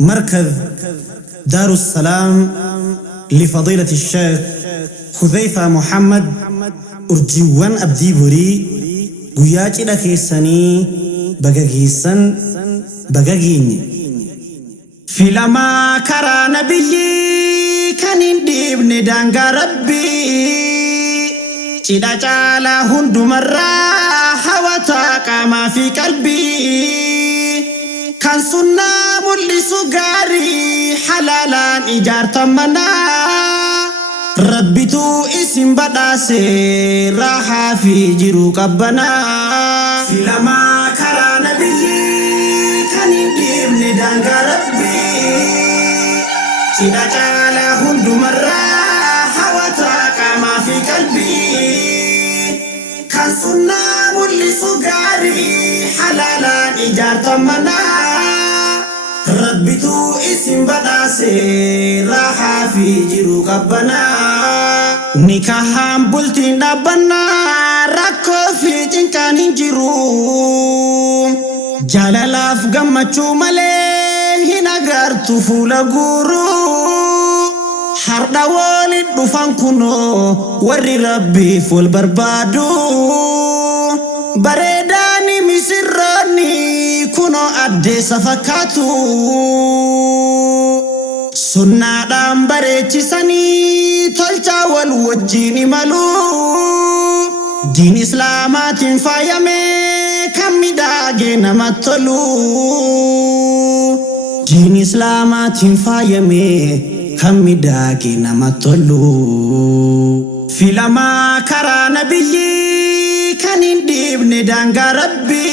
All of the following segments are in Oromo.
مركز دار السلام لفضيلة الشيخ حذيفة محمد أرجوان أبدي بري قياج الأخيساني بغاقيسان بغاقيني في لما كرا نبي كان انديبني دانغا ربي چدا چالا هندو مرا حواتا كما في قلبي كان سنة ملسو غاري حلالا إجار تمنا ربي تو اسم بداسي راحة في جيرو قبنا في لما كرا نبي كان يديبني دانغا ربي چدا چالا هندو مرا حواتا كما في قلبي كان سنة ملسو غاري حلالا إجار تمنا ربي تو اسم بداسي راحة في جيرو قبنا نكاحام بلتين دابنا راكو في جنكان جيرو جالالاف غمچو ملي هنا غارتو فولا غورو حردا والد دفن كنو وري ربي فول بربادو بريداني مسراني كنو أدي سفكاتو سنة دام بريتي سني تلتا والوجيني ملو دين إسلامات فايمي كمي داغي نمتلو دين إسلامات فايمي كمي داغي نمتلو في لما كرا نبي كان انديبني دانغا ربي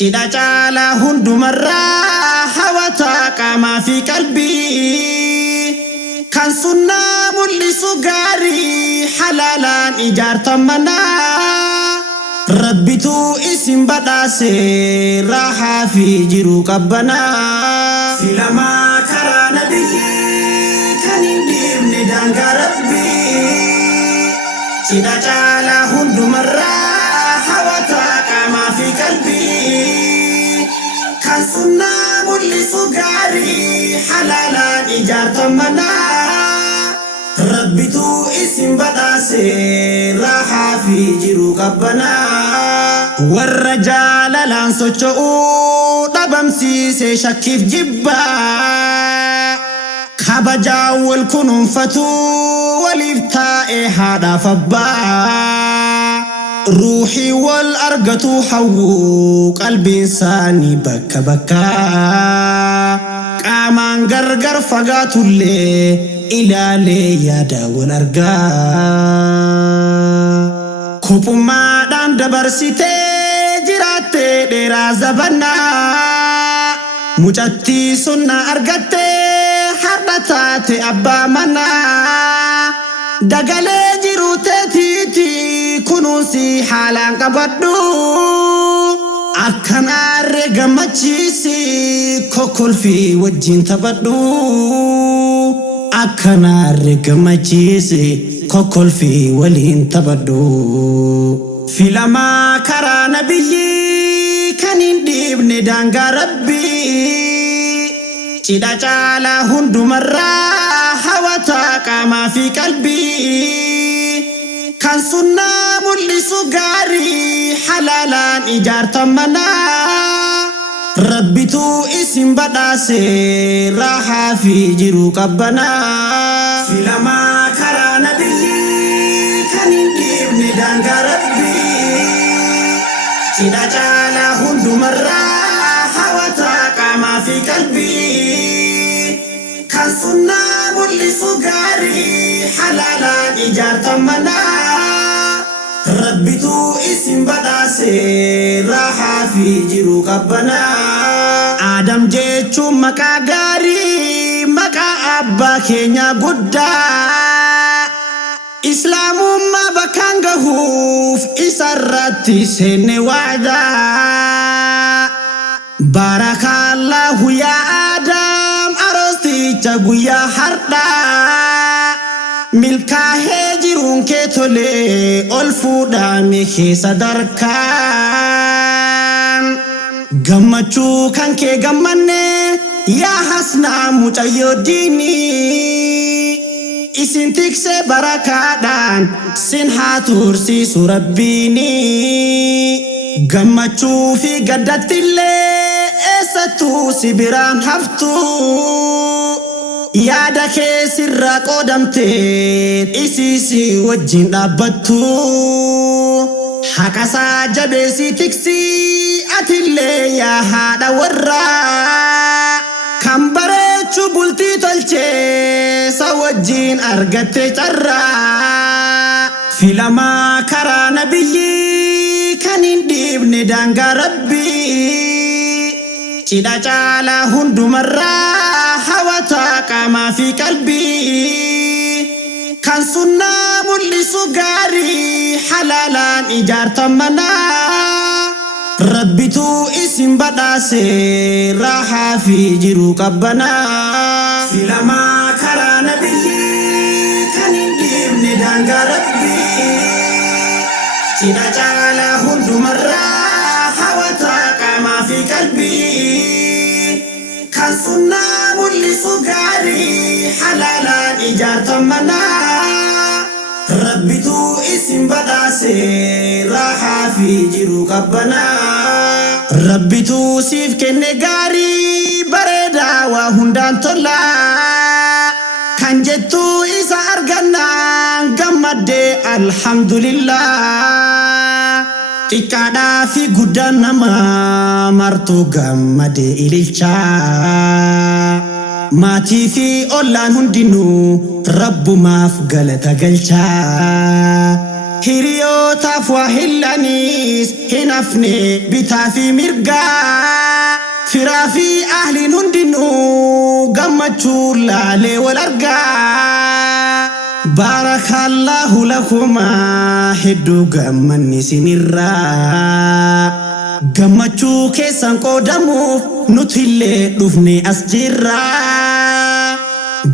چدا چالا هندو مرا حواتا كما في قلبي كان سنة ملسو غاري حلالا إجار تمنا ربي تو اسم بداسي راحة في جيرو قبنا في لما كرا نبي كان انديبني دانغا ربي چدا چالا هندو مرا حواتا كما في قلبي كان سنة ملسو غاري حلالا إجار تمنا ربي تو اسم بداسي راحة في جيرو قبنا والرجال لانسو چعو دبمسي سي شكيف جبا خبجا والكنون فتو والإفتاء هذا فبا روحي والأرقة حو قلبي إنساني بكا بكا قامان غرغر فقاتو اللي إلى لي يادا والأرقا كوبو ما دان دبرسيتي جراتي ديرا زبنا مجاتي سنة أرقاتي حردتاتي أبا منا دقالي جيرو تيتي كنوسي حالان قبضو أكنا رقم جيسي كوكول في وجين تبدو أكنا رقم جيسي كوكول في ولين تبدو في لما كرا نبي كان ينديبني دانغا ربي چدا چالا هندو مرا حواتا كما في قلبي كان سنة ملسو غاري حلالا إجار تمنا ربي تو اسم بداسي راحة في جيرو قبنا في لما كرا نبي كان ينديبني دانغا ربي چدا چالا هندو مرا حواتا كما في قلبي كان سنة ملسو غاري حلالا إجار تمنا ربي تو اسم بداسي راحة في جيرو قبنا آدم جيچو مكا غاري مكا أبا كينيا قدا إسلام ما بكانغهوف إسراتي سن وعدا بارك الله يا آدم أرستي تقويا حردا ملكا هجرون كتولي ألفو دامي خيسا دركان gammachuu kan kee gammanne yaa hasnaa mucayyoo diini isin tiksee barakaadhaan sin haa tursiisu rabbiini gammachuu fi gaddattillee eessattuu si biraan haftu yaada kee sirraa qoodamtee isiisi wajjin dhaabbattu haqasaa jabeesii tiksii atillee yaa haadha warraa kan bareechuu bultii tolchee sa wajjin argatte carraa filamaa karaa nabiyyi kan hin dhiibne daangaa rabbii cidha caalaa hundumarraa hawataa qaamaa fi qalbii kan sunnaa mul'isu gaarii halaalaan ijaartan manaa rabbitu isin badhaase raahaa fi jiru qabbanaa filamaa karaa nabiyyi kan hin dhiibne daangaa rabbii cidha caalaa hundumarraa hawataa qaamaa fi qalbii kan sunnaa mul'isu gaarii halaalaan ijaartan manaa rabbitu isin badhaase raahaa fi jiru qabbanaa rabbitu siif kenne gaarii bareedaa waa hundaan tolaa kan jettu isa argannaan gammaddee alhamdulillah xiqqaadhaa fi guddaan namaa martuu gammadee ililchaa maatii fi ollaan hundinuu rabbumaaf galata galchaa hiriyootaaf waa hillaniis hin hafne bitaa fi mirgaa firaa fi ahliin hundinuu gammachuu laalee wal argaa barakallahu lakumaa hedduu gammanni sinirraa gammachuu keessan qoodamuuf nutillee dhufne as jirraa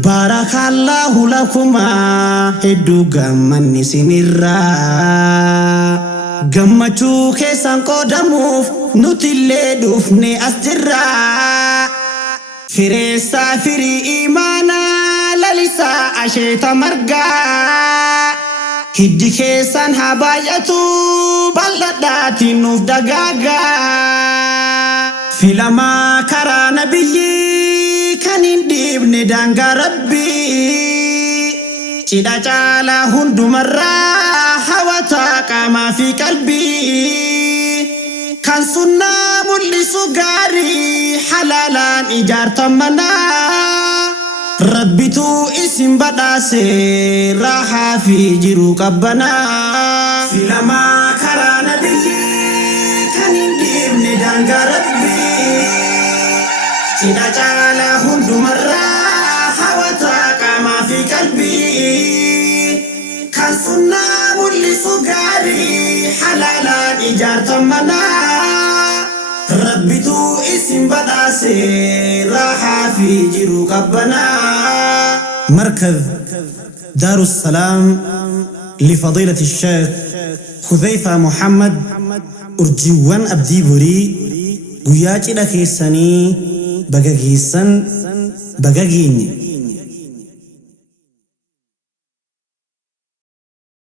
barakallahu lakumaa hedduu gammanni sinirraa gammachuu keessan qoodamuuf nutillee dhufne as jirraa fireessaa firii imaanaa lalisaa asheeta margaa hiddi keessan haa baay'atu bal'adhaatiin nuuf dagaagaa filamaa karaa nabiyyi kan hin dhiibne daangaa rabbii cidha caalaa hundumarraa hawataa qaamaa fi qalbii kan sunnaa mul'isu gaarii halaalaan ijaartan manaa rabbitu isin badhaase raahaa fi jiru qabbanaa filamaa karaa nabiyyi kan hin dhiibne daangaa rabbii cidha caalaa hundumarraa hawataa qaamaa fi qalbii kan sunnaa mul'isu gaarii halaalaan ijaartan manaa rabbitu isin badhaase raahaa fi jiru qabbanaa مركز دار السلام لفضيلة الشيخ خذيفة محمد أرجوان أبدي بري قياتي لكيساني بقاقيسان بقاقيني